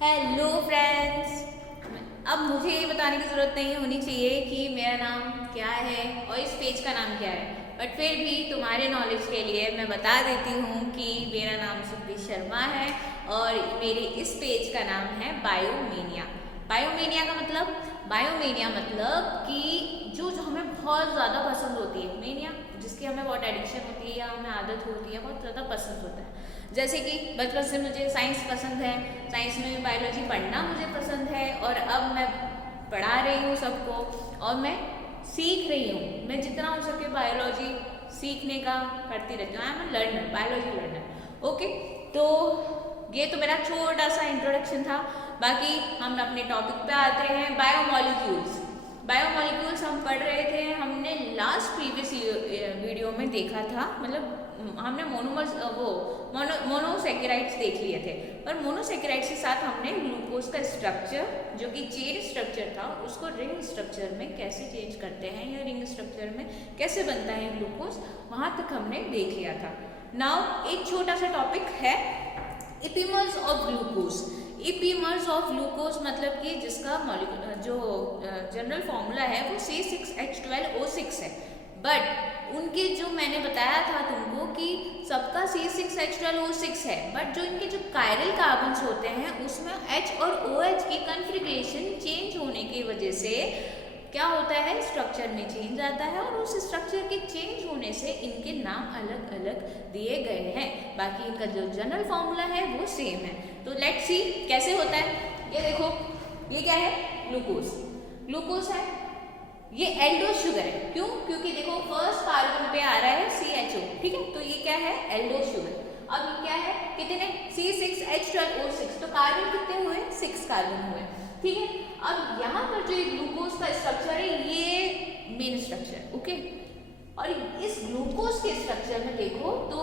Hello friends. अब मुझे ये बताने की ज़रूरत नहीं होनी चाहिए कि मेरा नाम क्या है और इस पेज का नाम क्या है, बट फिर भी तुम्हारे नॉलेज के लिए मैं बता देती हूँ कि मेरा नाम सुप्रीत शर्मा है और मेरे इस पेज का नाम है बायोमेनिया। बायोमेनिया का मतलब, बायोमेनिया मतलब कि जो हमें बहुत ज़्यादा पसंद होती है, मेनिया जिसकी हमें बहुत एडिक्शन होती है या हमें आदत होती है, बहुत ज़्यादा पसंद होता है। जैसे कि बचपन से मुझे साइंस पसंद है, साइंस में बायोलॉजी पढ़ना मुझे पसंद है और अब मैं पढ़ा रही हूँ सबको और मैं सीख रही हूँ। मैं जितना हो सके बायोलॉजी सीखने का करती रहती हूँ। I am learner, biology learner. Okay, तो ये तो मेरा छोटा सा इंट्रोडक्शन था। बाकी हम अपने टॉपिक पे आते हैं, बायोमॉलिक्यूल्स। बायोमॉलिक्यूल्स हम पढ़ रहे थे, हमने लास्ट प्रीवियस वीडियो में देखा था, मतलब हमने मोनोसेकेराइड्स देख लिए थे। पर मोनोसेकेराइड्स के साथ हमने ग्लूकोज का स्ट्रक्चर, जो कि चेन स्ट्रक्चर था, उसको रिंग स्ट्रक्चर में कैसे चेंज करते हैं या रिंग स्ट्रक्चर में कैसे बनता है ग्लूकोज, वहाँ तक हमने देख लिया था। नाउ एक छोटा सा टॉपिक है इपीमर्स ऑफ ग्लूकोज। इपीमर्स ऑफ ग्लूकोज मतलब कि जिसका जो जनरल फॉर्मूला है वो C6H12O6 है, बट उनके जो मैंने बताया था तुमको कि सबका C6H12O6 है, बट जो इनके जो कायरल कार्बन्स होते हैं उसमें H और OH की कन्फिग्रेशन चेंज होने की वजह से क्या होता है, स्ट्रक्चर में चेंज आता है और उस स्ट्रक्चर के चेंज होने से इनके नाम अलग अलग दिए गए हैं। बाकी इनका जो जनरल फॉर्मूला है वो सेम है। तो लेट्स सी कैसे होता है। ये देखो, ये क्या है, ग्लूकोज। ग्लूकोज है, ये एल्डोज शुगर है। क्यों? क्योंकि देखो फर्स्ट कार्बन पे आ रहा है CHO, ठीक है, तो ये क्या है, एल्डोज शुगर। अब ये क्या है, कितने, C6H12O6, तो कार्बन कितने हुए, 6 कार्बन हुए, ठीक है। अब यहाँ पर जो ये ग्लूकोज का स्ट्रक्चर है, ये मेन स्ट्रक्चर, ओके। और इस ग्लूकोज के स्ट्रक्चर में देखो तो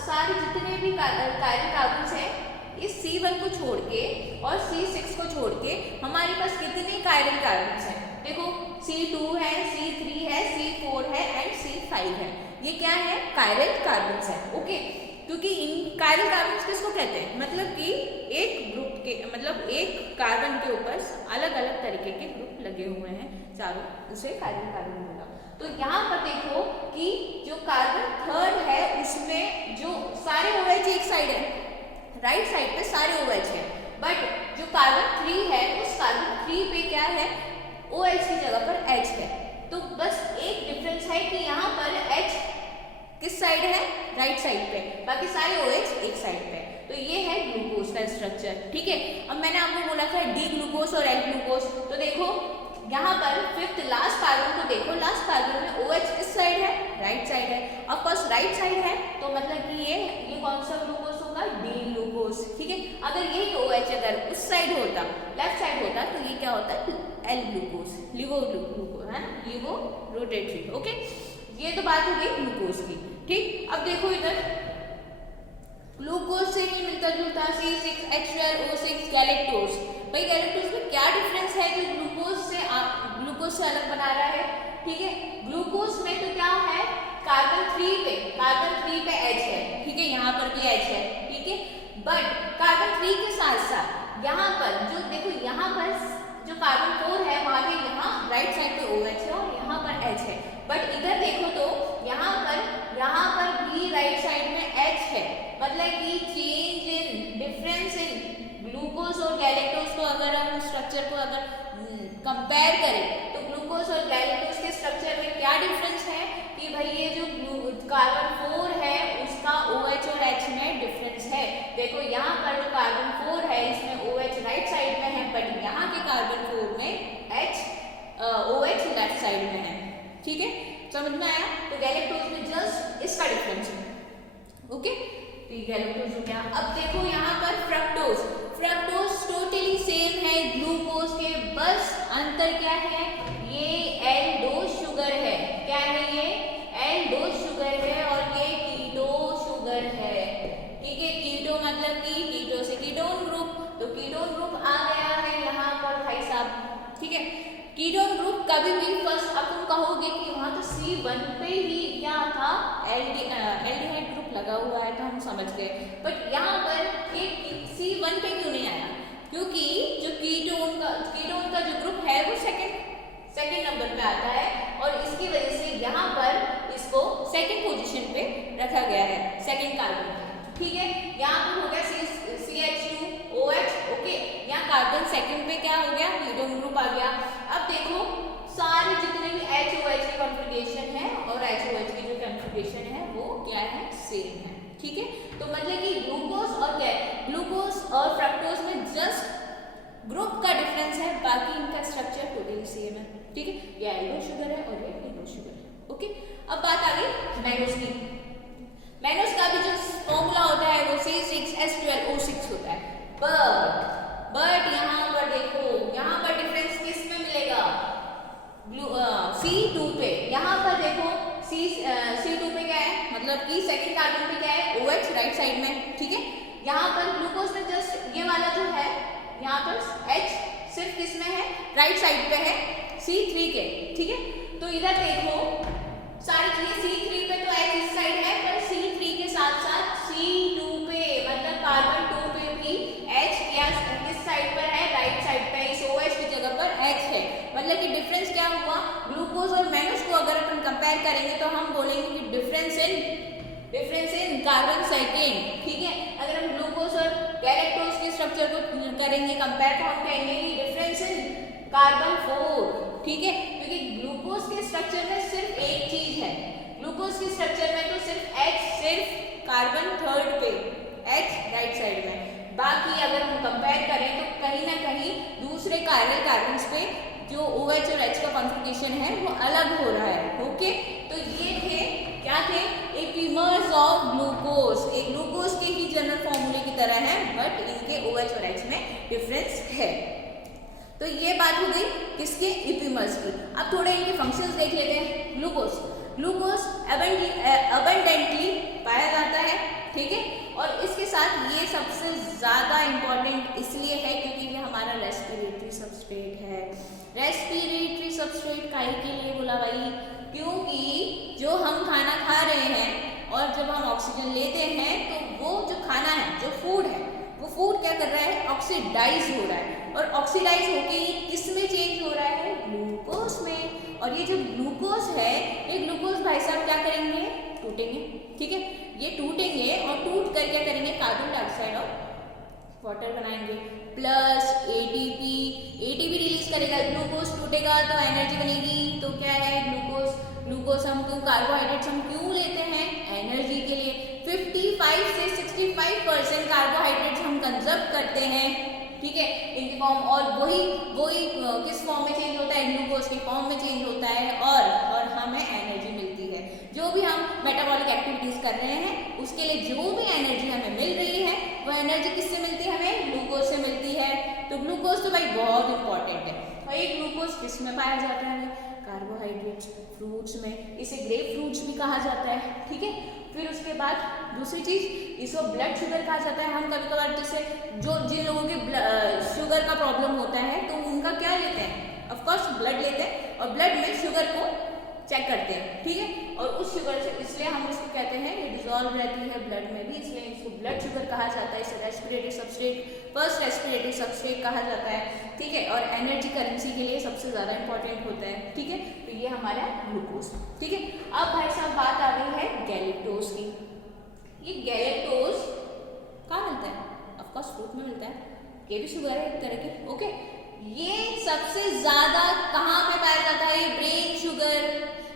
सारे जितने भी कायरल कार्बन्स हैं, इस C1 को छोड़ के और C6 को छोड़ के हमारे पास कितने कायरल कार्बन्स हैं, देखो C2 है, C3 है, C4 है एंड C5 है। ये क्या है, कायरल कार्बन्स है, ओके। क्योंकि इन कायरल कार्बन्स किसको कहते हैं, मतलब कि एक ग्रुप के, मतलब एक कार्बन के ऊपर अलग अलग तरीके के ग्रुप लगे हुए हैं चारों, उसे कायरल कार्बन बोला। तो यहाँ पर देखो कि जो कार्बन थर्ड है उसमें जो सारे OH एक साइड है, राइट साइड पे सारे OH है, बट जो कार्बन 3 है उस कार्बन 3 पे क्या है, OH की जगह पर H है। तो बस एक डिफरेंस है कि यहाँ पर H किस साइड है, राइट साइड पे, बाकी सारे OH एक साइड पे। तो ये है ग्लूकोज का स्ट्रक्चर, ठीक है। अब मैंने आपको बोला था डी ग्लूकोज और एल ग्लूकोज, तो देखो यहाँ पर फिफ्थ लास्ट कार्बन को देखो, लास्ट कार्बन में OH किस साइड है, राइट साइड है। ऑफ कोर्स राइट साइड है तो मतलब कि ये कौन सा ग्लूकोज होगा, डी ग्लूकोज, ठीक है। अगर यही OH अगर उस साइड होता, लेफ्ट साइड होता, तो ये क्या होता है, एल ग्लूकोज, लिवो ग्लूकोज है ना, लिवो रोटेटरी, ओके। ये तो बात हो गई ग्लूकोज की, ठीक। अब देखो इधर ग्लूकोज से ही मिलता जुलता C6H12O6 गैलेक्टोज। भाई गैलेक्टोज में क्या डिफरेंस है जो ग्लूकोज से अलग बना रहा है, ठीक है। ग्लूकोज में तो क्या है, कार्बन 3 पे H है, ठीक है, यहाँ पर भी H है, ठीक है। बट कार्बन 3 के साथ साथ यहाँ पर जो देखो, यहाँ पर जो कार्बन 4 है वहाँ पे, यहाँ राइट साइड पे OH है और यहाँ पर H है। बट इधर देखो तो यहाँ पर भी राइट साइड में H है, मतलब कि change in, difference in glucose और गैलेक्टोज को अगर हम स्ट्रक्चर को अगर कंपेयर करें तो ग्लूकोज और गैलेक्टोज के स्ट्रक्चर में क्या डिफरेंस है कि भाई ये जो कार्बन 4 है उसका OH और H में डिफरेंस है। देखो यहाँ पर जो कार्बन 4 है इसमें OH राइट साइड में है, बट यहाँ के कार्बन 4 में OH लेफ्ट साइड में है, ठीक है, समझ में आया। तो गैलेक्टोज में जस्ट इसका डिफरेंस है, ओके। तो ये गैलेक्टोज हो गया। अब देखो यहाँ पर फ्रक्टोज टोटली सेम है ग्लूकोज के, बस अंतर क्या है, ये एल्डोज शुगर है, क्या है, ये एल्डोज शुगर है और ये कीटो शुगर है, ठीक है। कीटो मतलब कि कीटो से कीटोन ग्रुप, तो कीटोन ग्रुप आ गया है यहाँ पर भाई साहब, ठीक है। कीटोन ग्रुप कभी भी फर्स्ट अब तुम कहोगे कि वहाँ तो C1 पे ही क्या था, एल्डिहाइड ग्रुप लगा हुआ है, तो हम समझ गए, बट यहाँ पर एक C1 पे क्यों नहीं आया, क्योंकि जो कीटोन का जो ग्रुप है वो सेकंड नंबर पे आता है और इसकी वजह से यहाँ पर इसको सेकंड पोजीशन पे रखा गया है, सेकंड कार्बन। ठीक है, यहाँ पे हो गया CH2OH। ओके, यहाँ कार्बन सेकंड पे क्या हो गया, कीटोन ग्रुप आ गया। अब देखो सारे जितने भी HOH की कॉन्फ़िगरेशन है और HOH की जो कॉन्फ़िगरेशन है वो क्या है, सेम है। ठीक है, तो मतलब कि ग्लूकोज और फ्रक्टोज में जस्ट ग्रुप का डिफरेंस है, बाकी इनका स्ट्रक्चर टोटली सेम है। ठीक है, ये एल्डो शुगर है और ये कीटो शुगर है। ओके, अब बात आ गई मैनोज की। मैनोज का भी जो फॉर्मूला होता है वो C6H12O6 होता है, बट यहाँ पर देखो, यहाँ पर डिफरेंस किस में मिलेगा, C2 पे। यहाँ पर देखो C2 पे क्या है, मतलब कि सेकंड कार्बन पे क्या है, OH राइट साइड में। ठीक है, यहाँ पर ग्लूकोज में जस्ट ये वाला जो है, यहाँ पर H सिर्फ किस में है, राइट साइड पे है, C3 के। ठीक है, तो इधर देखो सारी चीजें C3 पे तो H इस साइड है, पर C3 के साथ साथ C2 पे मतलब कार्बन 2 पे भी H किस साइड पर है, राइट साइड पे, इस OH की जगह पर H है। मतलब कि डिफरेंस क्या हुआ, ग्लूकोज और मैनोज को अगर अपन कंपेयर करेंगे तो हम बोलेंगे कि डिफरेंस इन कार्बन सेकेंड। ठीक है, अगर हम ग्लूकोज और गैलेक्टोज के स्ट्रक्चर को करेंगे कंपेयर तो हम कहेंगे कि डिफरेंस इन कार्बन 4। ठीक है, क्योंकि ग्लूकोज के स्ट्रक्चर में सिर्फ एक चीज है, ग्लूकोज के स्ट्रक्चर में तो सिर्फ H, सिर्फ कार्बन थर्ड पे, H राइट साइड में। बाकी अगर हम कंपेयर करें तो कहीं ना कहीं दूसरे कायरल कार्बन्स पे जो OH और H का कॉन्फ़िगरेशन है वो अलग हो रहा है। ओके, तो ये थे क्या थे, एपिमर्स ऑफ ग्लूकोज। एक ग्लूकोज के ही जनरल फॉर्मूले की तरह है, बट इनके OH और H में डिफरेंस है। तो ये बात हो गई किसके, एपिमर्स की। अब थोड़े इनके फंक्शंस देख लेते हैं। ग्लूकोज अबंडेंटली पाया जाता है। ठीक है, और इसके साथ ये सबसे ज़्यादा इम्पॉर्टेंट इसलिए है क्योंकि ये हमारा रेस्पिरेटरी सबस्ट्रेट है। रेस्पिरेटरी सबस्ट्रेट काहे के लिए बोला भाई, क्योंकि जो हम खाना खा रहे हैं और जब हम ऑक्सीजन लेते हैं तो वो जो खाना है, जो फूड है, वो फूड क्या कर रहा है, ऑक्सीडाइज हो रहा है, और ऑक्सीडाइज होके ये किस में चेंज हो रहा है, ग्लूकोज में। और ये जो ग्लूकोज है, ये ग्लूकोज भाई साहब क्या करेंगे, टूटेंगे। ठीक है, ये टूटेंगे और टूट कर क्या करेंगे, कार्बन डाइऑक्साइड और वाटर बनाएंगे, प्लस एटीपी रिलीज करेगा। ग्लूकोज टूटेगा तो एनर्जी बनेगी, तो क्या है, ग्लूकोज हम क्यों, कार्बोहाइड्रेट्स हम क्यों लेते हैं, एनर्जी के लिए। 55 से 65% कार्बोहाइड्रेट्स हम कंजर्व करते हैं। ठीक है, इनके फॉर्म, और वही किस फॉर्म में चेंज होता है, ग्लूकोज के फॉर्म में चेंज होता है, और हमें एनर्जी मिलती है। जो भी हम मेटाबॉलिक एक्टिविटीज कर रहे हैं उसके लिए जो भी एनर्जी हमें मिल रही है वो एनर्जी किससे मिलती है, हमें ग्लूकोज से मिलती है। तो ग्लूकोज तो भाई बहुत इंपॉर्टेंट है। और ये ग्लूकोज किस में पाया जाता है, कार्बोहाइड्रेट्स, फ्रूट्स में, इसे ग्रेप फ्रूट्स भी कहा जाता है। ठीक है, फिर उसके बाद दूसरी चीज, इसको ब्लड शुगर कहा जाता है। हम कभी कभार जैसे जिन लोगों के शुगर का प्रॉब्लम होता है तो उनका क्या लेते हैं, ऑफकोर्स ब्लड लेते हैं और ब्लड में शुगर को चेक करते हैं। ठीक है, और उस शुगर से, इसलिए हम उसको कहते हैं ये डिजॉल्व रहती है ब्लड में भी, इसलिए इसको ब्लड शुगर कहा जाता है। इसे respiratory substrate, first respiratory substrate कहा जाता है। ठीक है, और एनर्जी करेंसी के लिए सबसे ज़्यादा इंपॉर्टेंट होता है। ठीक है, तो ये हमारा ग्लूकोज। ठीक है, अब भाई साहब बात आ गई है गैलेक्टोज की। ये गैलेक्टोज कहाँ मिलता है, ऑफकोर्स फ्रूट में मिलता है, ये भी शुगर है एक तरह की। ओके, ये सबसे ज़्यादा कहाँ पे पाया जाता है, ये ब्रेन शुगर,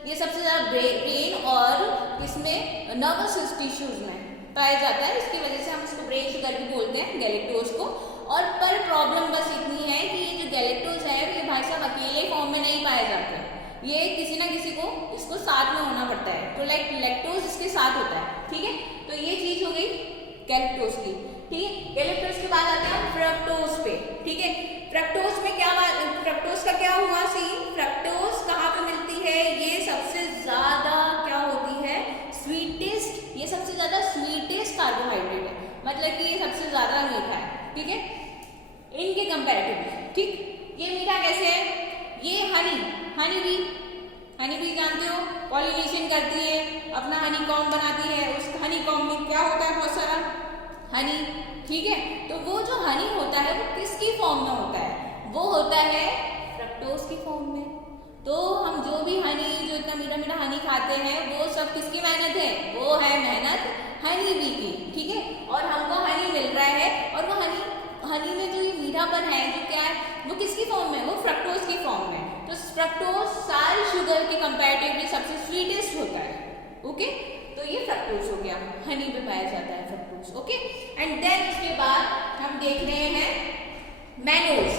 ये सबसे ज़्यादा ब्रेन और किसमें, नर्वस टिश्यूज में पाया जाता है। इसकी वजह से हम इसको ब्रेन शुगर भी बोलते हैं, गैलेक्टोज को। और पर प्रॉब्लम बस इतनी है कि ये जो गैलेक्टोज है ये भाई साहब अकेले फॉर्म में नहीं पाए जाते, ये किसी ना किसी को इसको साथ में होना पड़ता है। तो लाइक लैक्टोज इसके साथ होता है। ठीक है, तो ये चीज़ हो गई गैलेक्टोज की। ठीक है, गैलेक्टोज के बाद आते हैं फ्रक्टोज पे। ठीक है, फ्रक्टोज में क्या, फ्रक्टोज का क्या हुआ सीन, फ्रक्टोज कहाँ पे मिलती है, ये सबसे ज्यादा क्या होती है, स्वीटेस्ट, ये सबसे ज्यादा स्वीटेस्ट कार्बोहाइड्रेट है, मतलब कि ये सबसे ज्यादा मीठा है। ठीक है, इनके कंपैरेटिवली। ठीक, ये मीठा कैसे है, ये हनी भी जानते हो, पॉलिनेशन करती है, अपना हनी कॉम्ब बनाती है, उस हनी कॉम्ब में क्या होता है, बहुत सारा हनी। ठीक है, तो वो जो हनी होता है वो किसकी वो होता है फ्रक्टोज की फॉर्म में। तो हम जो भी हनी, जो इतना मीठा मीठा हनी खाते हैं, वो सब किसकी मेहनत है? वो है मेहनत हनी बी की, ठीक है। और हमको हनी मिल रहा है, और वो हनी में जो ये मीठापन है, जो क्या है, वो किसकी फॉर्म में? वो फ्रक्टोज की फॉर्म में। तो फ्रक्टोज सारी शुगर के कंपैरेटिवली सबसे स्वीटेस्ट होता है, ओके। तो ये फ्रक्टोज हो गया, हनी पे पाया जाता है फ्रक्टोज, ओके। एंड देन उसके बाद हम देख रहे हैं मैनोज।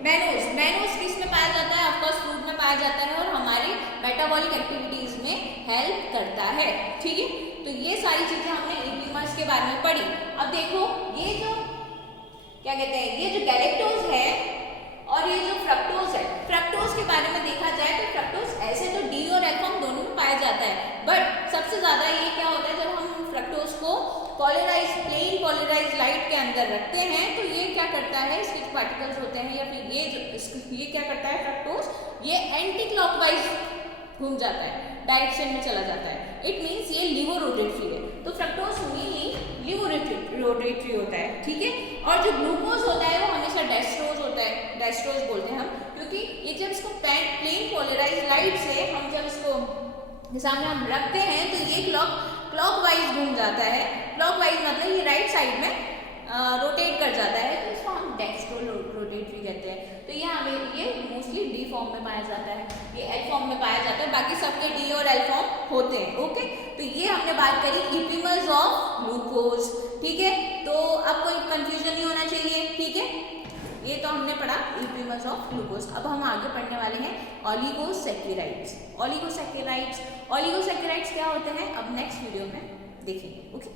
मैनोज किस में पाया जाता है? ऑफकोर्स फ्रूट में पाया जाता है, और हमारी मेटाबॉलिक एक्टिविटीज में हेल्प करता है, ठीक है। तो ये सारी चीजें हमने इपीमर्स के बारे में पढ़ी। अब देखो, ये जो क्या कहते हैं, ये जो गैलेक्टोज है और ये जो फ्रक्टोज है, फ्रक्टोज के बारे में देखा जाए तो फ्रक्टोज ऐसे तो डी और एफ फॉर्म दोनों में पाया जाता है, बट सबसे ज्यादा ये क्या होता है, जब हम फ्रक्टोज को प्लेन पोलराइज लाइट के अंदर रखते हैं, तो ये क्या करता है, इसके जो पार्टिकल्स होते हैं, या फिर ये क्या करता है फ्रक्टोज, ये एंटी क्लॉकवाइज घूम जाता है, डायरेक्शन में चला जाता है। इट मीन्स ये लिवो रोटेटरी है। तो फ्रक्टोज मेनली लिवो रोटेटरी होता है, ठीक है। और जो ग्लूकोज होता है वो हमेशा डेस्ट्रोज होता है, डेस्ट्रोज बोलते हैं हम, क्योंकि ये जब इसको प्लेन पोलराइज लाइट से हम जब इसको सामने हम रखते हैं, तो ये क्लॉकवाइज घूम जाता है। क्लॉकवाइज मतलब ये राइट साइड में रोटेट कर जाता है, तो इसको हम डेक्स्ट्रो रोटेटरी कहते हैं। तो ये मोस्टली डी फॉर्म में पाया जाता है, ये एल फॉर्म में पाया जाता है, बाकी सबके डी और एल फॉर्म होते हैं, ओके। तो ये हमने बात करी इपीमर्स ऑफ ग्लूकोज, ठीक है। तो अब कोई कंफ्यूजन नहीं होना चाहिए, ठीक है। ये तो हमने पढ़ा इपीमर्स ऑफ ग्लूकोज। अब हम आगे पढ़ने वाले हैं ओलिगोसैकेराइड्स। ओलिगोसैकेराइड्स क्या होते हैं, अब नेक्स्ट वीडियो में देखेंगे, ओके।